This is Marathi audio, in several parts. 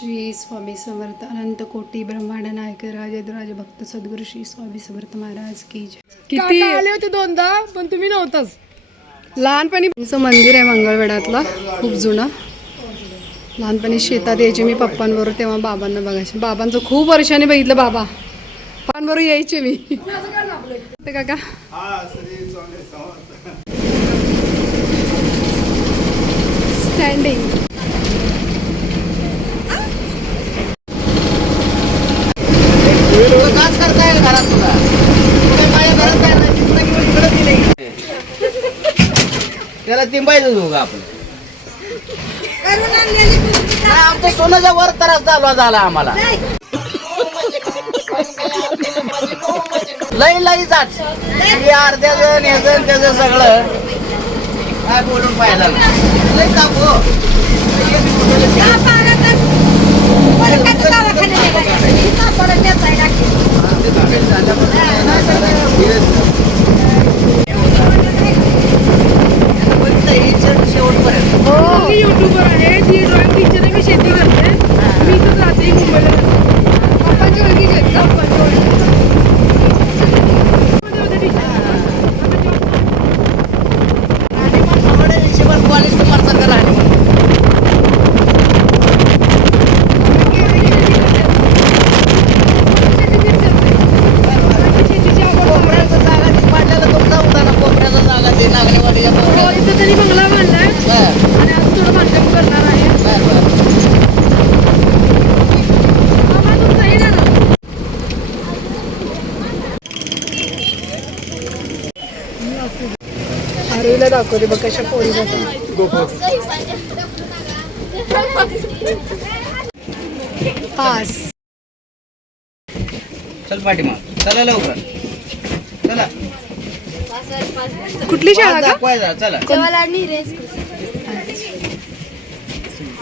श्री स्वामी समर्थ अनंत कोटी ब्रह्मांड नायक राजेंद्राज भक्त सद्गुरू श्री स्वामी समर्थ महाराज की जय. किती आले होते दोनदा पण तुम्ही नव्हताच. लहानपणी मंदिर आहे मंगळवेढ्यातलं, खूप जुनं. लहानपणी शेतात यायचे मी पप्पांबरोबर, तेव्हा बाबांना बघायचे. बाबांचं खूप वर्षाने बघितलं, बाबा पप्पांबरोबर यायचे मी. काका स्टँडिंग. त्याला तिंबायचं होऊ का आपण? आमच्या सोन्याच्या वर त्रास झाला आम्हाला. लई जाच अर्ध्या जण हे जण त्याचं सगळं काय बोलून पाहिजे लई तापो. मी युट्यूबर आहे, ती ड्रॉइंग टीचर आहे, मी शेती करते. मी इथं राहते मुंबईला. पप्पांची ओळखी घेत का? पप्पांची ओळखी कॉलेज तुम्हाला सगळं राहणे तरी बंगला बांधलाय आणि आज थोडं बांधकाम करणार आहे. आरोहीला दाखवते बघ कशा पोरी जातात. पास चल पाठीमाग चला लवकर चला. कुठली शाळा का? दाखवायचा चला.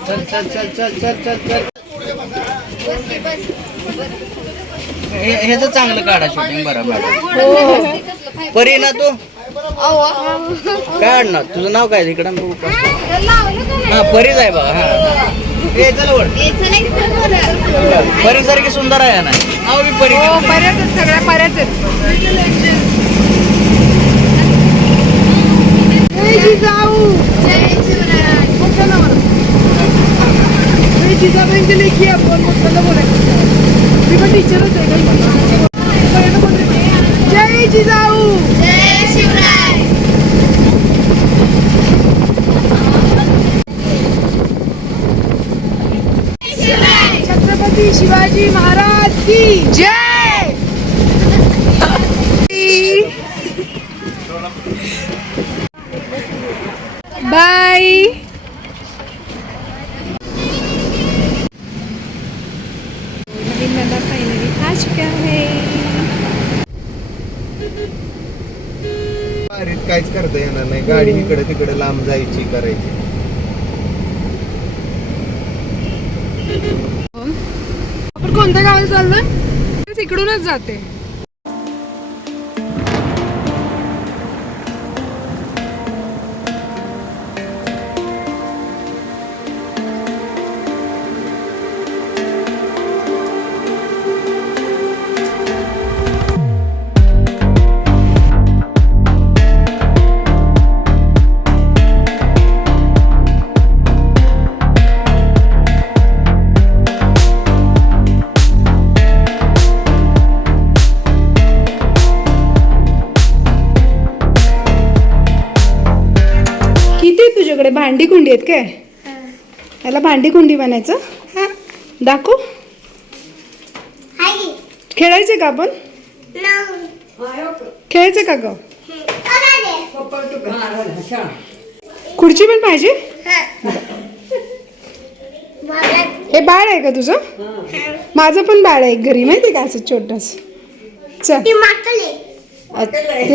चल चल चल चल चल चल चल. ह्याच चांगलं काढा शूटिंग. बरं मॅडम परी ना तू काय ना तुझं नाव काय इकडं? हा परीच आहे बघा. हा हे चल वर. परी सारखी सुंदर आहे ना. नाव बी परी. पर्याच सगळ्या पर्याच आहेत. जिजाबाईंची लेखी आपण मोठ्याला बोलायचं. मी पण टीचरच आहे. जय जिजाऊ, जय शिवराय. छत्रपती शिवाजी महाराज की जय. बाय. आज क्या है? काहीच करता येणार नाही. गाडी इकडे तिकडे लांब जायची करायची. आपण कोणत्या गावाला चाललोय? इकडूनच जाते. तुझ्याकडे भांडी कुंडी आहेत काय? याला भांडी कुंडी बनायचं. दाखव. खेळायचे का आपण? खेळायचे का ग? खुर्ची पण पाहिजे. हे बाळ आहे का तुझं? माझं पण बाळ आहे घरी, माहिती का, असं छोटस. चल ते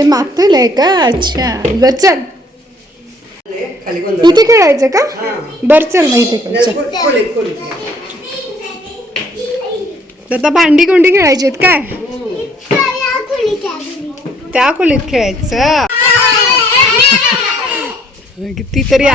मागतल आहे का? अच्छा बर चल. इथे खेळायचं का? बर चल मग इथे खेळ. आता भांडी कोंडी खेळायची आहेत काय? त्या खोलीत खेळायचं. किती तरी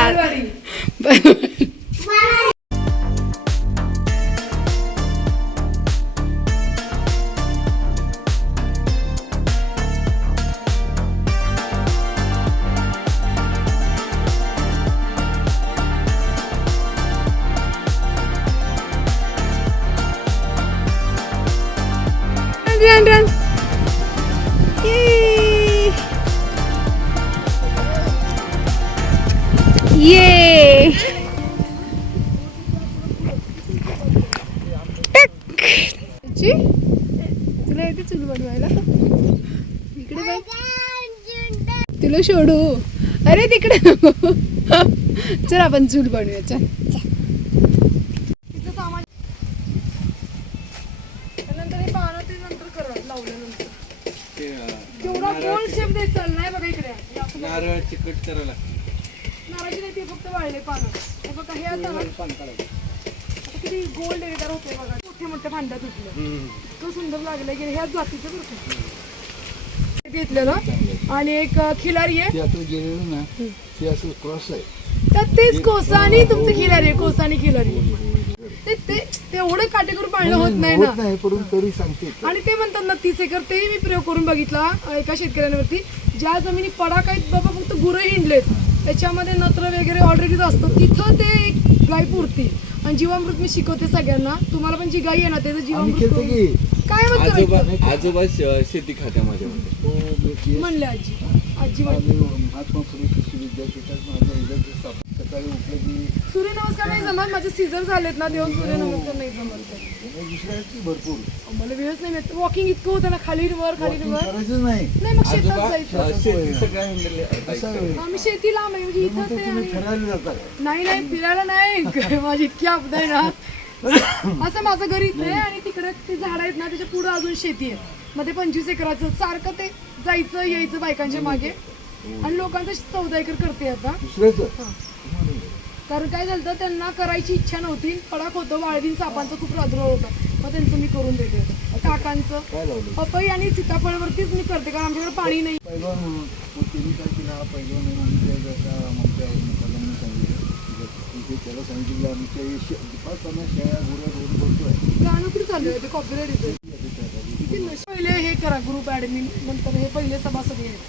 चूल बनवायला. इकडे बघ तुला सोडू. अरे तिकडे नको. चल आपण चूल बनवूया. चल तिचं सामान नंतर हे पानं ते नंतर करा लावल्यानंतर तेवढा गोल शेप देत चाल नाही बघा इकडे हे असं बघा. नारळाची कट करायला नारळाची नाही ते फक्त वाळले पानं हे बघा हे आता आता किती गोल डेरेदार होते बघा मोठे मोठे भांड्यात उठलं इतकं सुंदर लागलं की ह्याच जातीचं बरं का घेतलेलं. आणि एक खिलारी आहे गेलेलं ना ते असं क्रॉस आहे. तर तेच कोसा आणि तुमचं खिलारी आहे. कोसा आणि खिलारी ते एवढं काटेकरून पाळणं होत नाही ना. नाही परंतु तरी सांगते आणि ते म्हणतात ना 30 एकर तेही मी प्रयोग करून बघितला एका शेतकऱ्यांवरती. ज्या जमिनी पडाक आहेत बाबा फक्त गुरं हिंडलेत त्याच्यामध्ये नत्र वगैरे ऑलरेडीच असतं तिथं ते एक गाय पुरती. आणि जीवामृत मी शिकवते सगळ्यांना. तुम्हाला पण जी गाय आहे ना त्याचं जीवामृत करून काय म्हणतो आजोबा शेती खात्यामध्ये म्हणले आजी आजी महात्मा फुले कृषी विद्यापीठात माझ्या रिझल्ट सकाळी उठलं की सूर्यनमस्कार नाही जमत. माझे सीझर झालेत ना देऊन सूर्यनमस्कार नाही जमत. दुसऱ्याची भरपूर मला वेळच नाही मिळत. वॉकिंग इतकं होतं ना खाली वर करायचं नाही. नाही मग शेतात जायचं. शेती सगळ्या आम्ही शेती लांब आहे म्हणजे इथं ते तुम्ही आणि- फिरायला जातात नाही फिरायला नाही. माझी इतकी आपदा आहे ना. असं माझं घर इथं आहे आणि तिकडे ते झाड आहेत ना त्याच्या पुढे अजून शेती आहे. मग ते 25 एकराचं सारखं ते जायचं यायचं बायकांच्या मागे. आणि लोकांचं 14 एकर करते आता. दुसऱ्याचं कारण काय झालं त्यांना करायची इच्छा नव्हती. कडक होतं वाळवीन सापांचा खूप प्रादुर्भाव होता. मग त्यांचं मी करून देते आता. काकांचं काय लावलं पपई आणि सीताफळवरतीच मी करते कारण आमच्याकडे पाणी नाही. पहिला म्हणून मग त्यांनी काय केलं हा पहिला नाही आमच्या जसा आमच्या मुलांना सांगितलं तिथे त्याला सांगितलं आमच्या 5-5 शेळ्या गुरं रोड बोलतोय गाणं कुठे चालू आहे ते कॉपीराइट येते. पहिले हे करा ग्रुप ॲडमिन नंतर हे पहिले सभासदी आहेत.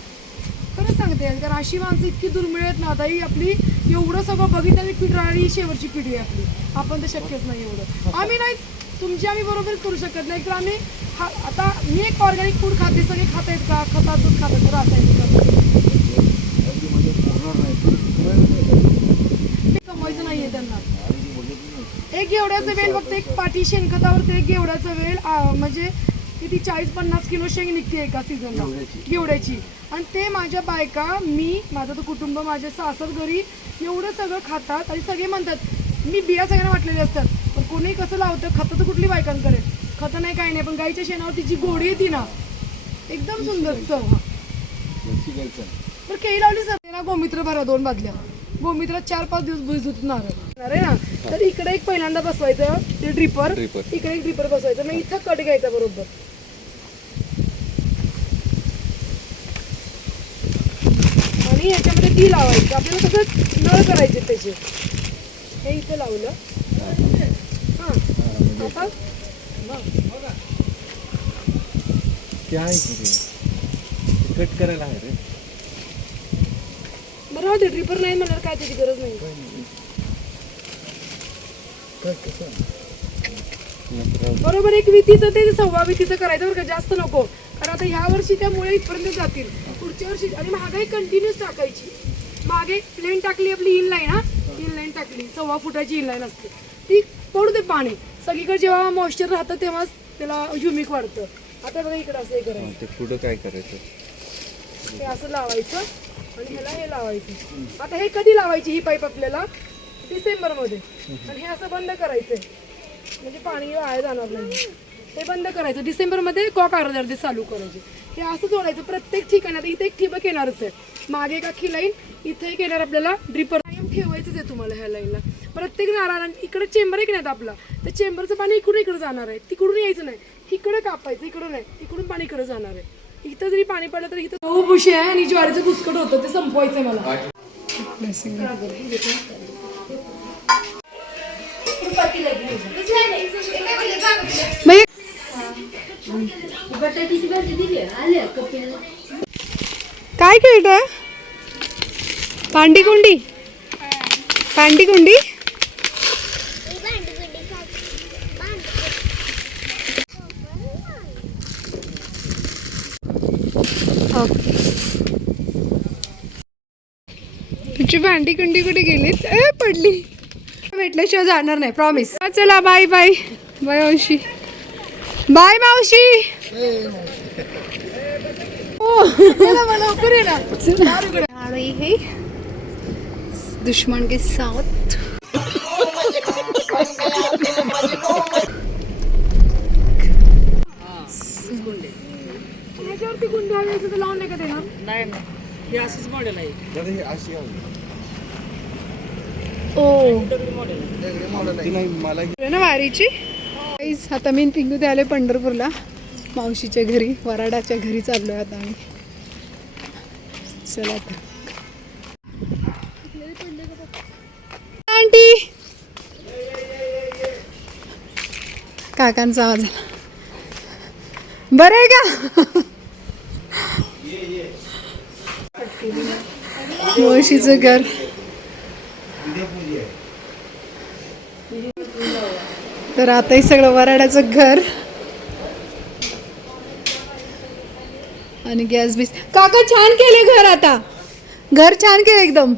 खरंच सांगते कारण अशी माणसं इतकी दुर्मिळ आहेत ना. आता ही आपली एवढं सगळं बघितलं आणि पिढी राहणारी शेवटची पिढी आहे आपली. आपण तर शक्यच नाही एवढं. आम्ही नाही तुमची आम्ही बरोबरच करू शकत नाही तर आम्ही आता मी एक ऑर्गॅनिक फूड खाते. सगळे खात आहेत का खताचंच खात आहेत रासायनिक ते कमवायचं नाही आहे त्यांना. एक घेवड्याचं वेल फक्त एक पाटी शेणखतावरती एक घेवड्याचं वेल म्हणजे किती 40-50 किलो शेंग निघते एका सीझनला घेवड्याची. आणि ते माझ्या बायका मी माझं तर कुटुंब माझे सासर घरी एवढं सगळं खातात. आणि सगळे म्हणतात मी बिया सगळ्यांना वाटलेले असतात पण कोणी कसं लावतं खतं तर कुठली बायकांकडे खतं नाही काही नाही. पण गाईच्या शेणावरती जी गोडी येते ना एकदम सुंदर चव. पण केळी लावली सर ना गोमित्र भरा 2 बादल्या गोमित्रात 4-5 दिवस भिजत नारळ आहे ना. तर इकडे एक पहिल्यांदा बसवायचं ते ड्रिपर इकडे एक ड्रिपर बसवायचं. मग इथं कट घ्यायचा बरोबर आणि ह्याच्यामध्ये ती लावायची. आपल्याला कसं नळ करायचे त्याचे. हे इथे लावलं हां आता कट करायला आहे रे. बरं होते ड्रिपर नाही म्हणणार काय त्याची गरज नाही. बरोबर एक वितीचं ते 1.25 वितीचं करायचं बरं का जास्त नको. कारण आता ह्या वर्षी त्यामुळे इथपर्यंत जातील. पुढच्या वर्षी आणि महागाई कंटिन्यूच टाकायची. मागे प्लेन टाकली आपली इन लाईन इन लाईन टाकली 1.25 फुटाची इन लाईन असते ती पडू दे पाणी. सगळीकडे जेव्हा मॉइश्चर राहतं तेव्हाच त्याला ह्युमिक वाढतं. आता बघा इकडं असं हे करायचं ते पुढं काय करायचं हे असं लावायचं आणि ह्याला हे लावायचं. आता हे कधी लावायची ही पाईप आपल्याला डिसेंबरमध्ये. आणि हे असं बंद करायचंय म्हणजे पाणी वाया जाणार नाही. हे बंद करायचं डिसेंबरमध्ये कॉक अर्धे चालू करायचे. हे असं जोडायचं प्रत्येक ठिकाणी. आता इथे एक ठिबक येणारच आहे मागे एक अख्खी लाईन इथे एक येणार आपल्याला ड्रिपर कायम ठेवायचंच आहे तुम्हाला ह्या लाईनला. प्रत्येक नारळा इकडे चेंबर एक नाही आपला तर चेंबरचं पाणी इकडून इकडे जाणार आहे. तिकडून यायचं नाही इकडे कापायचं इकडून नाही इकडून पाणी इकडे जाणार आहे. इथं जरी पाणी पडलं तर इथं गहू भुशी आहे आणि ज्वारीचं कुसकट होतं ते संपवायचंय मला. काय खेळतोय? पांडी कुंडी पांडी कुंडी. तुमची भांडी कुंडी कुठे गेलीत? पडली. भेटल्याशिवाय जाणार नाही प्रॉमिस. चला बाय बाय बाय मावशी. बाय मावशी. आ रही है दुश्मन के साथ. ह्याच्यावरती गुंडी हवी असेल तर लावून नाही का देणार? तिला मला ना वारीची Guys, आता मी पिंगू ते आले पंढरपूरला मावशीच्या घरी वराडाच्या घरी चाललोय आता आम्ही. चला आता आंटी काकांचा आवाज आला. बरं आहे का मावशीचं घर. तर आता हे सगळं वराडाचं घर आणि गॅस बीस. काका छान केले घर. आता घर छान केलं एकदम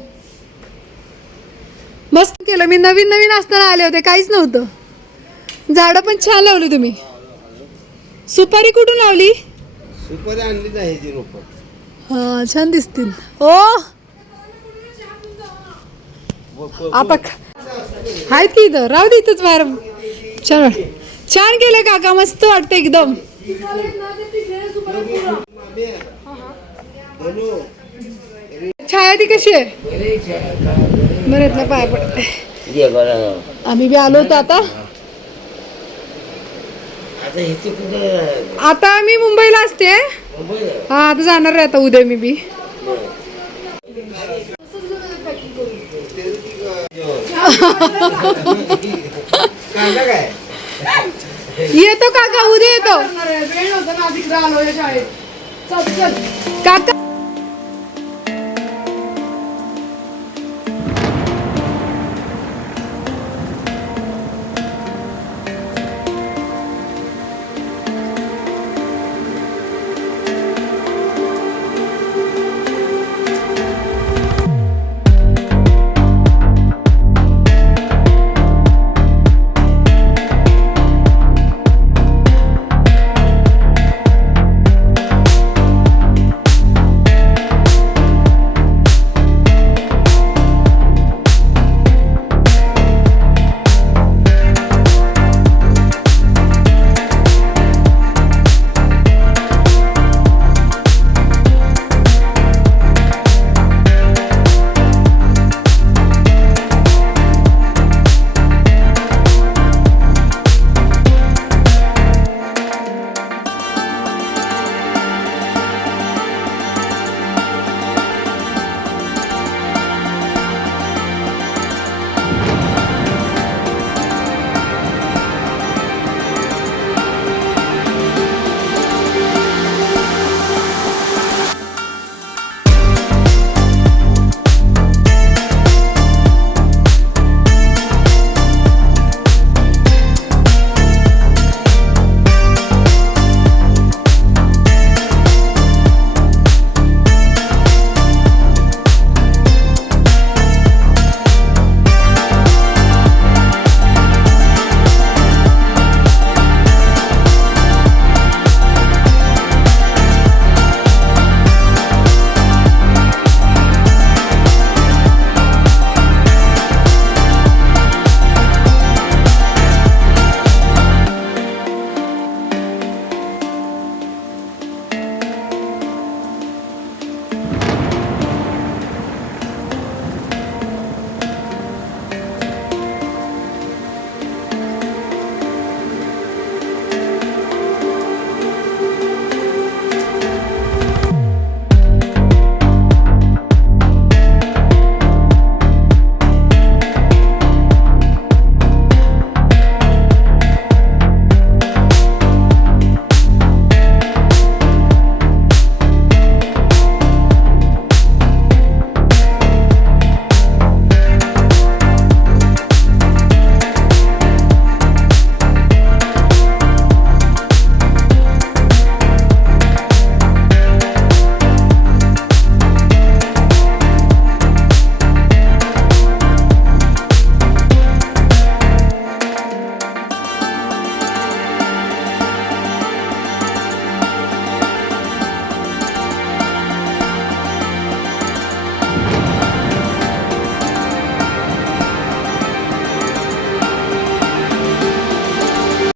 मस्त केलं. मी नवीन नवीन असताना आले होते काहीच नव्हतं. झाडं पण छान लावली तुम्ही. सुपारी कुठून लावली? सुपारी आणली नाही ती रोप. हा छान दिसतील. ओ आपण आहेत की इथं राहू दे इथंच बाहेर. छान छान केलं काका मस्त वाटतं एकदम. छाया ती कशी आहे? बरं ना पाया पडते. आम्ही बी आलो होतो आता. आता मी मुंबईला असते. हा आता जाणार आहे आता उद्या मी बी. कांदा काय येतो काका उद्या येतो. काका